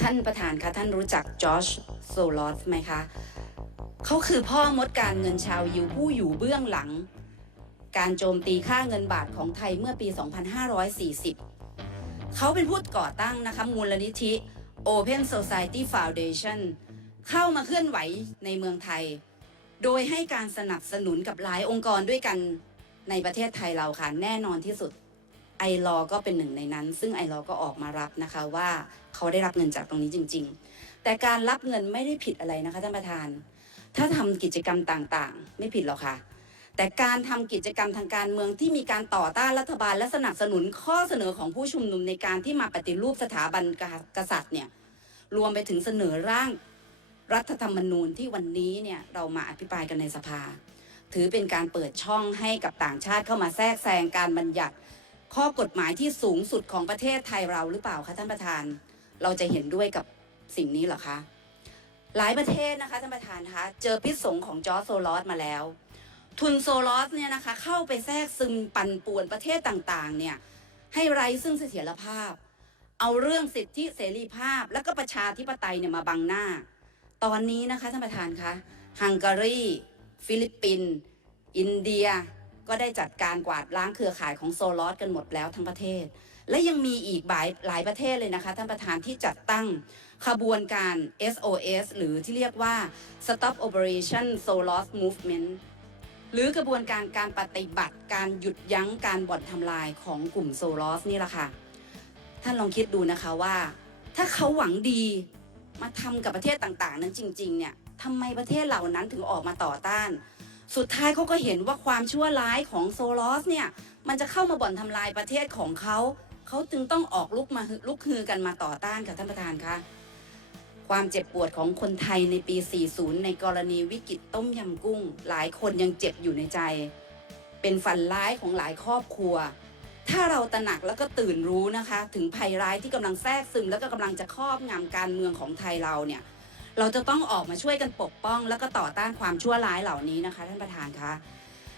ท่านประธานคะท่านรู้จักจอชโซลอสไหมคะเขาคือพ่อมดการเงินชาวยิวผู้อยู่เบื้องหลัง การโจมตีค่าเงินบาทของไทยเมื่อปี 2540 เขาเป็นผู้ก่อตั้งนะคะมูลนิธิ Open Society Foundation เข้ามาเคลื่อนไหวในเมืองไทย โดยให้การสนับสนุนกับหลายองค์กรด้วยกันในประเทศไทยเราค่ะแน่นอนที่สุด ไอรอก็เป็นหนึ่งในนั้น ซึ่งไอรอก็ออกมารับนะคะว่าเขาได้รับเงินจากตรงนี้จริง ๆ แต่การรับเงินไม่ได้ผิดอะไรนะคะท่านประธาน ถ้าทำกิจกรรมต่างๆ ไม่ผิดหรอกค่ะ แต่การทำกิจกรรมทางการเมืองที่มีการต่อต้านรัฐบาลและสนับสนุนข้อเสนอของผู้ชุมนุมในการที่มาปฏิรูปสถาบันกษัตริย์เนี่ยรวมไปถึงเสนอร่างรัฐธรรมนูญที่วันนี้เนี่ยเรามาอภิปรายกันในสภา ถือเป็นการเปิดช่องให้กับต่างชาติเข้ามาแทรกแซงการบัญญัติ ข้อกฎหมายที่สูงสุดของประเทศไทยเราหรือเปล่าคะท่านประธาน เราจะเห็นด้วยกับสิ่งนี้หรอคะ หลายประเทศนะคะท่านประธานคะเจอพิษสงของจอร์จโซลอสมาแล้ว ทุนโซลอสเนี่ยนะคะเข้าไปแทรกซึมปั่นป่วนประเทศต่างๆเนี่ยให้ไร้ซึ่งเสถียรภาพ เอาเรื่องสิทธิเสรีภาพ และก็ประชาธิปไตยเนี่ยมาบังหน้า ตอนนี้นะคะท่านประธานคะฮังการี ฟิลิปปินส์อินเดีย ก็ได้จัดการกวาดล้างเครือข่ายของโซลอสกันหมดแล้วทั้งประเทศ และยังมีอีกหลายหลายประเทศเลยนะคะ ท่านประธานที่จัดตั้งขบวนการ SOS หรือที่เรียกว่า Stop Operation Solos Movement หรือกระบวนการการปฏิบัติการหยุดยั้งการบ่อนทำลายของกลุ่มโซลอสนี่แหละค่ะ ท่านลองคิดดูนะคะว่า ถ้าเขาหวังดีมาทำกับประเทศต่างๆ นั้นจริง ๆ เนี่ยทำไมประเทศเหล่านั้นถึงออกมาต่อต้าน สุดท้ายเขาก็เห็นว่าความชั่วร้ายของโซลอสเนี่ยมันจะเข้ามาบ่อนทำลายประเทศของเขา เขาจึงต้องออกลุกมาลุกฮือกันมาต่อต้านค่ะท่านประธานคะความเจ็บปวดของคนไทยในปี 40 ในกรณีวิกฤตต้มยำกุ้ง หลายคนยังเจ็บอยู่ในใจ เป็นฝันร้ายของหลายครอบครัว ถ้าเราตระหนักแล้วก็ตื่นรู้นะคะ ถึงภัยร้ายที่กำลังแทรกซึมแล้วก็กำลังจะครอบงำการเมืองของไทยเราเนี่ย เราจะต้องออกมาช่วยกันปกป้อง แล้วก็ต่อต้านความชั่วร้ายเหล่านี้นะคะ ท่านประธานคะ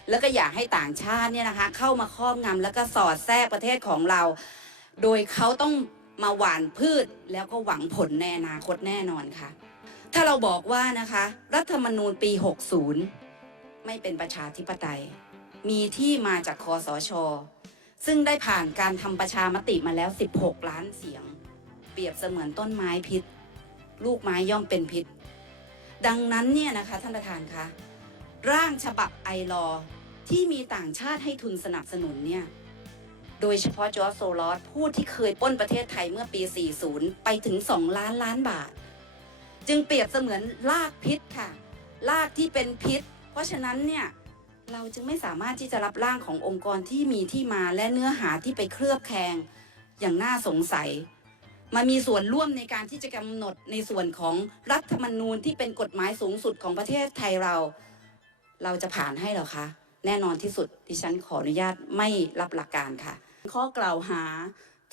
แล้วก็อยากให้ต่างชาติเนี่ยนะคะ เข้ามาครอบงำแล้วก็สอดแทรกประเทศของเรา โดยเขาต้องมาหว่านพืชแล้วก็หวังผลในอนาคตแน่นอนค่ะ ถ้าเราบอกว่านะคะ รัฐธรรมนูญปี 60 ไม่เป็นประชาธิปไตย มีที่มาจากคอสช ซึ่งได้ผ่านการทำประชามติมาแล้ว 16 ล้านเสียง เปรียบเสมือนต้นไม้พิษ ลูกไม้ย่อมเป็นพิษ ดังนั้นเนี่ยนะคะท่านประธานคะร่างฉบับไอรอที่มีต่างชาติให้ทุนสนับสนุนเนี่ยโดยเฉพาะจอร์จโซลอสผู้ที่เคยป้นประเทศไทยเมื่อปี 40 ไปถึง 2 ล้านล้านบาท จึงเปรียบเสมือนลากพิษค่ะ ลากที่เป็นพิษ เพราะฉะนั้นเนี่ยเราจึงไม่สามารถที่จะรับร่างขององค์กรที่มีที่มาและเนื้อหาที่ไปเคลือบแคลงอย่างน่าสงสัย มามีส่วนร่วมในการที่จะกำหนดในส่วนของรัฐธรรมนูญที่เป็นกฎหมายสูงสุดของประเทศไทยเรา เราจะผ่านให้หรอคะแน่นอนที่สุดดิฉันขออนุญาตไม่รับหลักการค่ะ ข้อกล่าวหา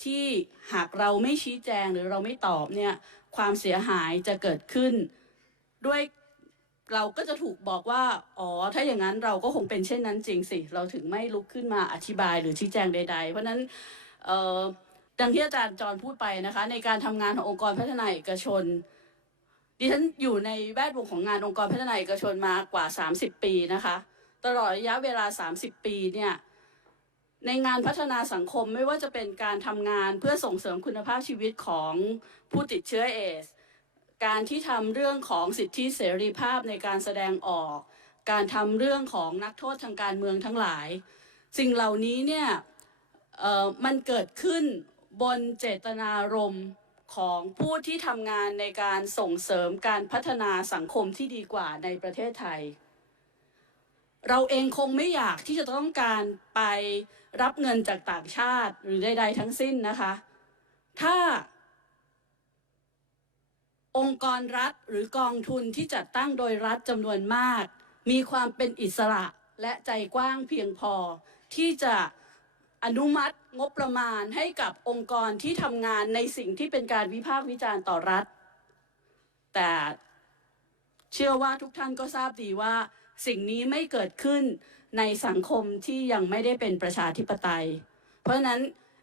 ที่หากเราไม่ชี้แจงหรือเราไม่ตอบเนี่ยความเสียหายจะเกิดขึ้น ด้วยเราก็จะถูกบอกว่า อ๋อ ถ้าอย่างนั้นเราก็คงเป็นเช่นนั้นจริงสิ เราถึงไม่ลุกขึ้นมาอธิบายหรือชี้แจงใด ๆ เพราะนั้นเออ ดังที่อาจารย์จรพูดไปนะคะ ในการทำงานขององค์กรพัฒนาเอกชน ดิฉันอยู่ในแวดวงของงานองค์กรพัฒนาเอกชนมากว่า 30 ปีนะคะ ตลอดระยะเวลา 30 ปีเนี่ยในงานพัฒนาสังคมไม่ว่าจะเป็นการทำงานเพื่อส่งเสริมคุณภาพชีวิตของผู้ติดเชื้อเอส การที่ทำเรื่องของสิทธิเสรีภาพในการแสดงออก การทำเรื่องของนักโทษทางการเมืองทั้งหลาย สิ่งเหล่านี้เนี่ยมันเกิดขึ้น บนเจตนารมณ์ของผู้ที่ทำงานในการส่งเสริมการพัฒนาสังคมที่ดีกว่าในประเทศไทย เราเองคงไม่อยากที่จะต้องการไปรับเงินจากต่างชาติหรือใดๆทั้งสิ้นนะคะ ถ้า องค์กรรัฐหรือกองทุนที่จัดตั้งโดยรัฐจำนวนมาก มีความเป็นอิสระและใจกว้างเพียงพอที่จะ อนุมัติงบประมาณให้กับองค์กรที่ทำงานในสิ่งที่เป็นการวิพากษ์วิจารณ์ต่อรัฐ แต่เชื่อว่าทุกท่านก็ทราบดีว่า สิ่งนี้ไม่เกิดขึ้นในสังคมที่ยังไม่ได้เป็นประชาธิปไตย เพราะนั้น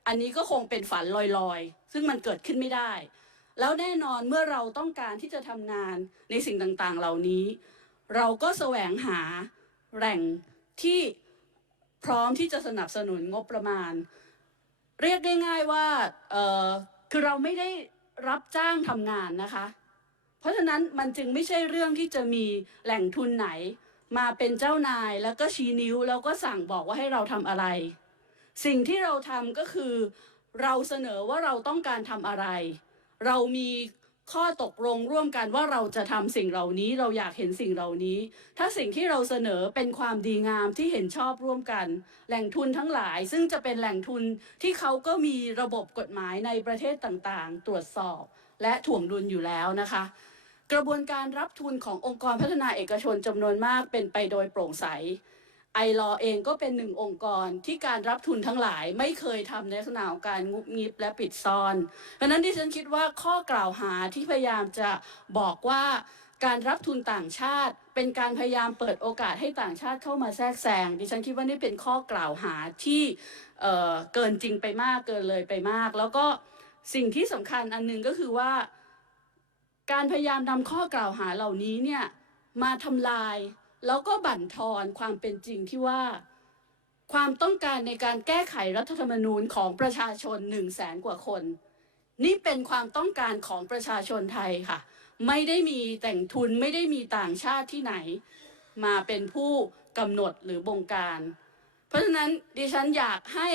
อันนี้ก็คงเป็นฝันลอยๆ ซึ่งมันเกิดขึ้นไม่ได้ แล้วแน่นอนเมื่อเราต้องการที่จะทำงานในสิ่งต่างๆเหล่านี้ เราก็แสวงหาแหล่งที่ พร้อมที่จะสนับสนุนงบประมาณ เรียกได้ง่ายว่าคือเราไม่ได้รับจ้างทำงานนะคะ เพราะฉะนั้นมันจึงไม่ใช่เรื่องที่จะมีแหล่งทุนไหน มาเป็นเจ้านายแล้วก็ชี้นิ้วแล้วก็สั่งบอกว่าให้เราทำอะไร สิ่งที่เราทำก็คือ เราเสนอว่าเราต้องการทำอะไร เรามี ข้อตกลงร่วมกันว่าเราจะทำสิ่งเหล่านี้เราอยากเห็นสิ่งเหล่านี้ ถ้าสิ่งที่เราเสนอเป็นความดีงามที่เห็นชอบร่วมกัน แหล่งทุนทั้งหลาย ซึ่งจะเป็นแหล่งทุนที่เขาก็มีระบบกฎหมายในประเทศต่างๆ ตรวจสอบ และถ่วงดุลอยู่แล้วนะคะ กระบวนการรับทุนขององค์กรพัฒนาเอกชนจำนวนมากเป็นไปโดยโปร่งใส ไอรอเองก็เป็นหนึ่งองค์กรที่การรับทุนทั้งหลายไม่เคยทำในลักษณะของการงุบงิบและปิดซ่อน เพราะนั้นที่ฉันคิดว่าข้อกล่าวหาที่พยายามจะบอกว่าการรับทุนต่างชาติ เป็นการพยายามเปิดโอกาสให้ต่างชาติเข้ามาแทรกแซงดิฉันคิดว่านี่เป็นข้อกล่าวหาที่เอ่อเกินจริงไปมากเกินเลยไปมาก แล้วก็สิ่งที่สำคัญอันหนึงก็คือว่า การพยายามนำข้อกล่าวหาเหล่านี้เนี่ยมาทำลาย แล้วก็บั่นทอนความเป็นจริงที่ว่า ความต้องการในการแก้ไขรัฐธรรมนูญของประชาชนหนึ่งแสนกว่าคน นี่เป็นความต้องการของประชาชนไทยค่ะ ไม่ได้มีแต่งทุนไม่ได้มีต่างชาติที่ไหน มาเป็นผู้กำหนดหรือบงการ เพราะฉะนั้นดิฉันอยากให้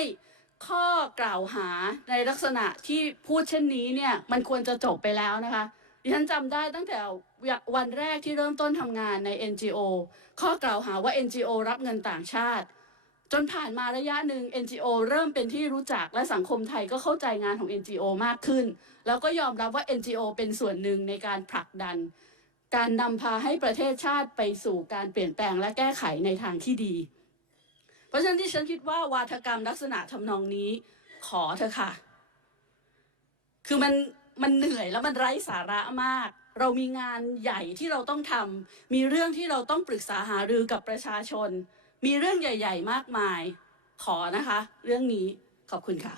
ข้อกล่าวหาในลักษณะที่พูดเช่นนี้เนี่ยมันควรจะจบไปแล้วนะคะ ฉันจำได้ตั้งแต่วันแรกที่เริ่มต้นทำงานใน NGO ข้อกล่าวหาว่า NGO รับเงินต่างชาติ จนผ่านมาระยะหนึ่ง NGO เริ่มเป็นที่รู้จักและสังคมไทยก็เข้าใจงานของ NGO มากขึ้น แล้วก็ยอมรับว่า NGO เป็นส่วนหนึ่งในการผลักดัน การนำพาให้ประเทศชาติไปสู่การเปลี่ยนแปลงและแก้ไขในทางที่ดี เพราะฉะนั้นที่ฉันคิดว่าวาทกรรมลักษณะทำนองนี้ขอเถอะค่ะ คือมัน มันเหนื่อยแล้วมันไร้สาระมาก เรามีงานใหญ่ที่เราต้องทำมีเรื่องที่เราต้องปรึกษาหารือกับประชาชน มีเรื่องใหญ่ ๆ มากมาย ขอนะคะ เรื่องนี้ขอบคุณค่ะ